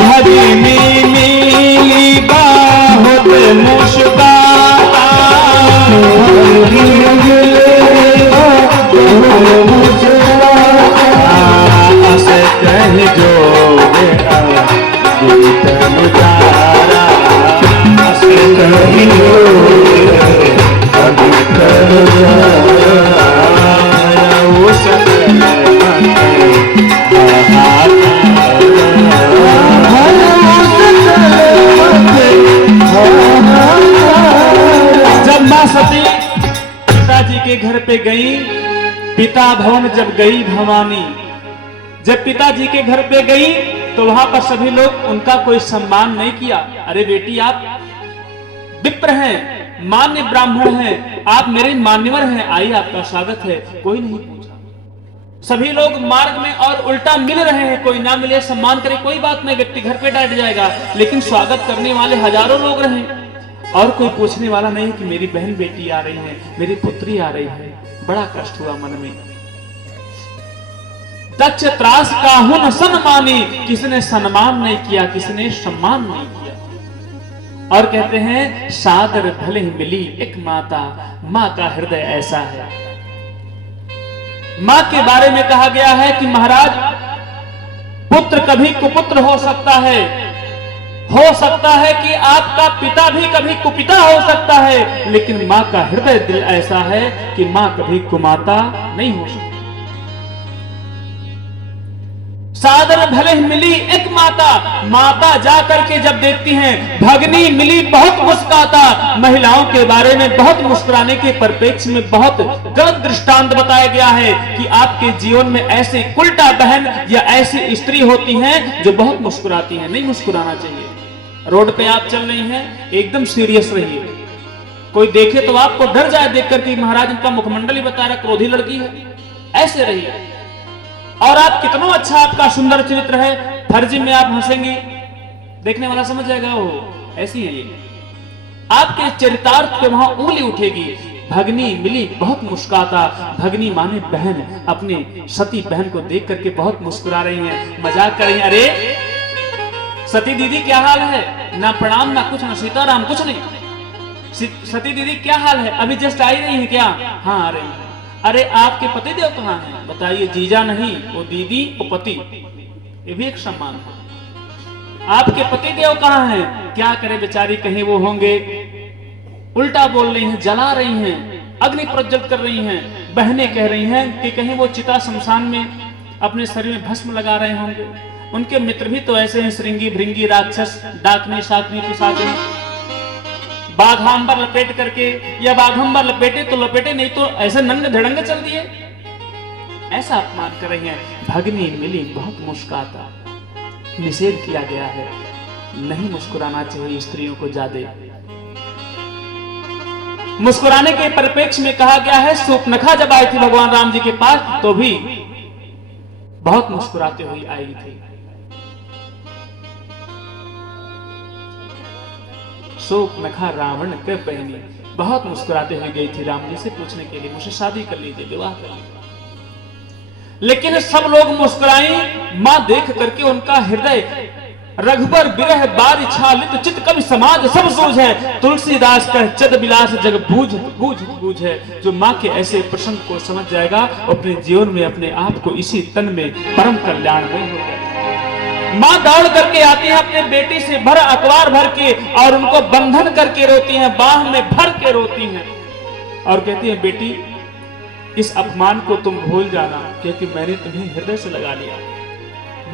भगनी नीली बहुत मुस्काता से कह जो गीतन उतारा से कह जो गीतन उतारा उस जब मां सती पिताजी के घर पे गई, पिता भवन जब गई भवानी, जब पिताजी के घर पे गई तो वहां पर सभी लोग उनका कोई सम्मान नहीं किया। अरे बेटी आप विप्र हैं, मान्य ब्राह्मण हैं, आप मेरे मान्यवर हैं, आइए आपका स्वागत है। कोई नहीं पूछा, सभी लोग मार्ग में और उल्टा मिल रहे हैं, कोई ना मिले सम्मान करे कोई बात नहीं, व्यक्ति घर पे बैठ जाएगा, लेकिन स्वागत करने वाले हजारों लोग रहे और कोई पूछने वाला नहीं कि मेरी बहन बेटी आ रही है, मेरी पुत्री आ रही है। बड़ा कष्ट हुआ मन में। दक्ष त्रास का हुन सन्मानी, किसने सम्मान नहीं किया, किसने सम्मान नहीं किया। और कहते हैं सादर भले ही मिली एक माता, मां का हृदय ऐसा है। मां के बारे में कहा गया है कि महाराज पुत्र कभी कुपुत्र हो सकता है कि आपका पिता भी कभी कुपिता हो सकता है, लेकिन मां का हृदय दिल ऐसा है कि मां कभी कुमाता नहीं हो सकती। सादर भले मिली एक माता, माता जाकर के जब देखती हैं भगनी मिली बहुत मुस्काता। महिलाओं के बारे में बहुत मुस्कुराने के परिप्रेक्ष्य में बहुत गलत दृष्टांत बताया गया है कि आपके जीवन में ऐसे उल्टा बहन या ऐसी स्त्री होती हैं जो बहुत मुस्कुराती हैं। नहीं मुस्कुराना चाहिए। रोड पे आप चल रही हैं, एकदम सीरियस रहिए। कोई देखे तो आपको डर जाए देख करके, महाराज इनका मुखमंडल ही बता रहा क्रोधी लड़की है, ऐसे रहिए। और आप कितना अच्छा आपका सुंदर चरित्र है, फर्जी में आप हंसेंगी, देखने वाला समझ जाएगा वो ऐसी है ये। आपके चरितार्थ पे वहां उंगली उठेगी। भगनी मिली बहुत मुस्कुराता, भगनी माने बहन, अपनी सती बहन को देख करके बहुत मुस्कुरा रही हैं, मजाक कर रही हैं। अरे सती दीदी क्या हाल है? ना प्रणाम ना कुछ, ना सीताराम कुछ नहीं। सती दीदी क्या हाल है? अभी जस्ट आई रही है क्या? हाँ आ रही है। अरे आपके पति देव कहाँ हैं? बताइए। जीजा नहीं, वो दीदी, वो पति, ये भी एक सम्मान है। आपके पति देव कहाँ हैं? क्या करे बेचारी, कहीं वो होंगे। उल्टा बोल रही हैं, जला रही हैं, अग्नि प्रज्वलित कर रही हैं। बहनें कह रही हैं कि कहीं वो चिता शमशान में अपने शरीर में भस्म लगा रहे होंगे। उनके मित्र भी तो ऐसे हैं, श्रृंगी भृंगी राक्षस, डाकनी शाकनी पिशाच, बाघांबर लपेट करके, या बाघंबर लपेटे तो लपेटे, नहीं तो ऐसे नंग धड़ंग चल दिए, ऐसा अपमान कर रही हैं। भगनी मिली बहुत मुस्कुराता, निषेध किया गया है, नहीं मुस्कुराना चाहिए स्त्रियों को ज्यादा। मुस्कुराने के परिप्रेक्ष्य में कहा गया है, सूर्पनखा जब आई थी भगवान राम जी के पास तो भी बहुत मुस्कुराते हुए आई थी। सूर्पनखा रावण के पहनी बहुत मुस्कुराते हुए गई थी राम जी से पूछने के लिए, मुझसे शादी कर लीजिए, विवाह कर लीजिए। लेकिन सब लोग मुस्कुराई, मां देख करके उनका हृदय रघुबर विरह बार छालित चित कवि समाज सब सूझ है। तुलसीदास का चद विलास जग बूझ बूझ बूझ है। जो माँ के ऐसे प्रसंग को समझ जाएगा अपने जीवन में अपने आप को इसी तन में परम कल्याण में हो जाएगा। माँ दौड़ करके आती है अपने बेटी से भर अखबार भर के और उनको बंधन करके रोती हैं, बाह में भर के रोती हैं और कहती है बेटी इस अपमान को तुम भूल जाना क्योंकि मैंने तुम्हें हृदय से लगा लिया।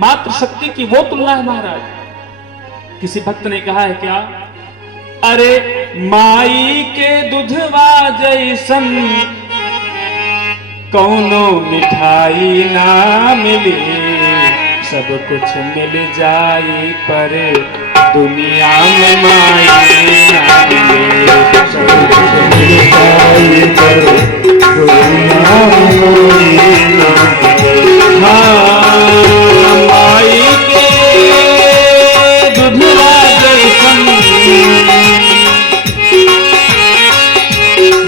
मातृ शक्ति की वो तुलना है महाराज। किसी भक्त ने कहा है क्या, अरे माई के दुधवा जैसन कौनो मिठाई ना मिली, सब कुछ मिल जाई पर दुनिया में माई ना मिले। सब कुछ मिल जाई पर दुनिया में माई ना मिले। माई के दुधवा जैसन,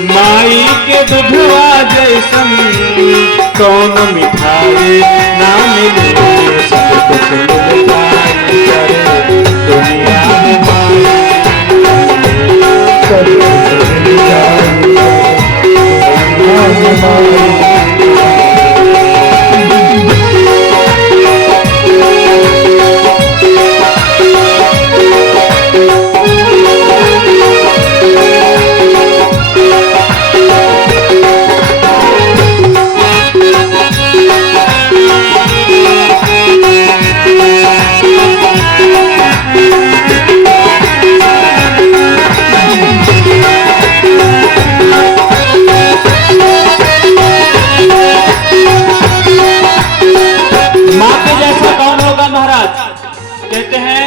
माई के दुधवा जैसन कौन मिठाई ना मिले, सब कुछ मिल जाए करे दुनिया में माई, सब कुछ मिल जाए दुनिया में माई। कहते हैं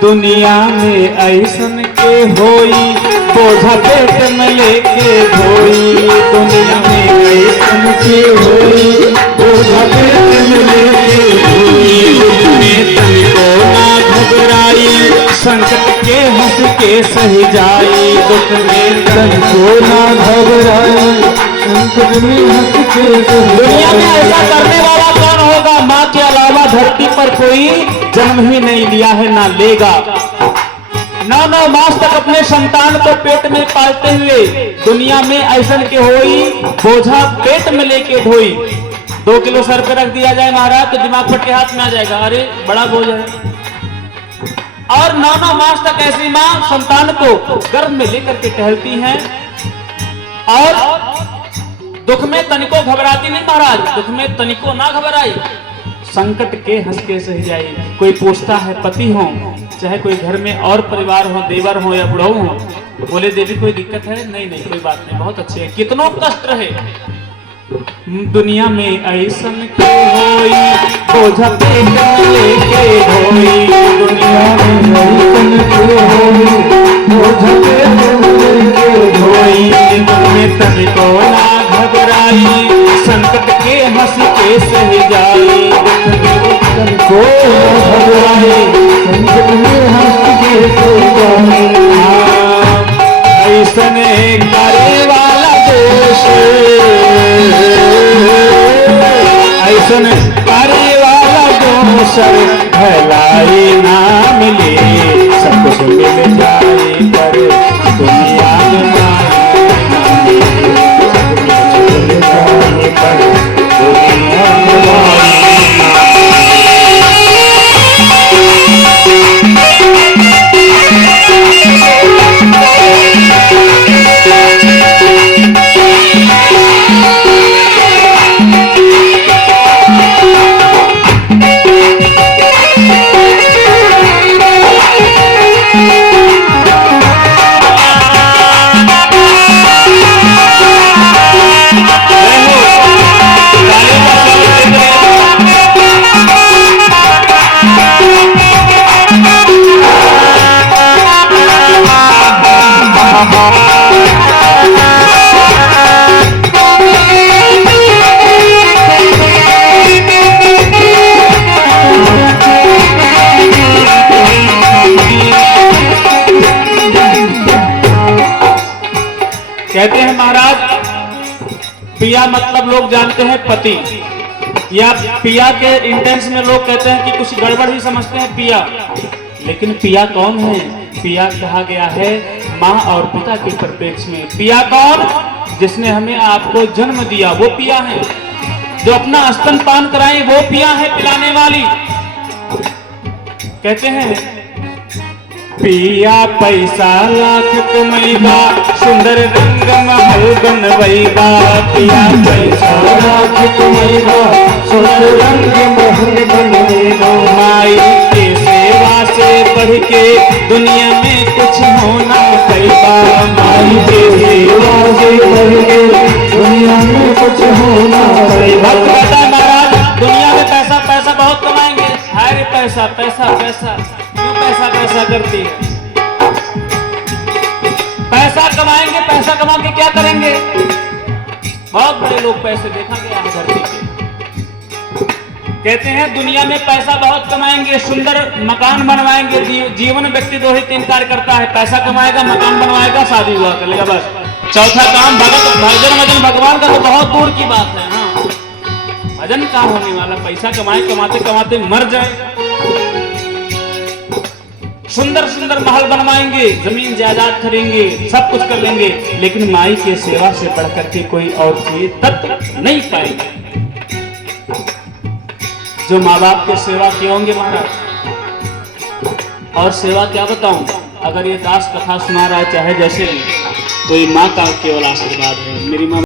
दुनिया में ऐसन के होई बोझा पेट में लेके ढोई, दुनिया में ऐसन के होई बोझा पेट में लेके ढोई, दुख में तनिको ना घबराई संकट के हंस के सही जाई, दुख में तनिको ना घबराई संकट में हंस के सही जाई। दुनिया में ऐसा करने वाला कौन होगा? माँ के अलावा धरती पर कोई जन्म ही नहीं लिया है ना लेगा। 9 मास तक अपने संतान को पेट में पालते हुए दुनिया में ऐसन के होई बोझा पेट में लेके ढोई। 2 किलो सर पे रख दिया जाए महाराज तो दिमाग फट के हाथ में आ जाएगा, अरे बड़ा बोझ है। और 9 मास तक ऐसी माँ संतान को गर्भ में लेकर के टहलती हैं और दुख में तनिको घबराती नहीं महाराज, दुख में तनिको ना घबराई संकट के हंस के सही जाए। कोई पूछता है पति हो चाहे कोई घर में और परिवार हो, देवर हो या बुढ़ऊ हो, बोले देवी कोई दिक्कत है? नहीं नहीं कोई बात नहीं, बहुत अच्छे हैं, कितनों कष्ट रहे दुनिया में ऐसन के होई बोझा पेट में लेके ढोई, दुनिया में ऐसन के होई बोझा पेट में लेके ढोई, दुख में तनिको ना घबराई संकट के हंस के सही जाई, दुख में तनिको ना घबराई संकट में हंस के सही जाई। ऐसन करे वाला देश, ऐसन करे वाला दोसर भलाई ना मिले, सब कुछ मिल जाए पर दुनिया में माई, सब कुछ मिल जाए पर दुनिया में माई। कहते हैं महाराज पिया मतलब लोग जानते हैं पति, या पिया के इंटेंस में लोग कहते हैं कि कुछ गड़बड़ ही समझते हैं पिया, लेकिन पिया कौन है? पिया कहा गया है माँ और पिता के परिप्रेक्ष्य में। पिया कौन? जिसने हमें आपको जन्म दिया वो पिया है, जो अपना स्तनपान कराए वो पिया है पिलाने वाली। कहते हैं पिया पैसा लाख कमैबा सुंदर रंग महल बनवैबा, पिया पैसा लाख कमैबा सुंदर रंग महल बनवैबा, माई के सेवा से बढ़ के दुनिया में कुछ होना पैबा, माई के सेवा से बढ़ के दुनिया में कुछ होना पैबा। महाराज दुनिया में पैसा पैसा बहुत कमाएंगे, हाय पैसा पैसा पैसा क्यों पैसा पैसा करती है? पैसा कमाएंगे, पैसा कमा के क्या करेंगे? बहुत बड़े लोग पैसे देखा गया है धरती पे। कहते हैं दुनिया में पैसा बहुत कमाएंगे, सुंदर मकान बनवाएंगे, जीवन व्यक्ति 2 ही 3 कार्य करता है, पैसा कमाएगा, मकान बनवाएगा, शादी विवाह करेगा, बस चौथा काम भजन भजन भगवान का तो बहुत दूर की बात है। हाँ, भजन कहाँ होने वाला, पैसा कमाए कमाते कमाते मर जाए। सुंदर सुंदर महल बनवाएंगे, जमीन जायदाद खरीदेंगे, सब कुछ कर लेंगे, लेकिन माई के सेवा से बढ़कर के कोई और चीज तत्व नहीं पाएंगे। जो माँ बाप के सेवा किए होंगे महाराज, और सेवा क्या बताऊं, अगर ये दास कथा सुना रहा है चाहे जैसे भी, तो ये माँ का केवल आशीर्वाद है। मेरी माँ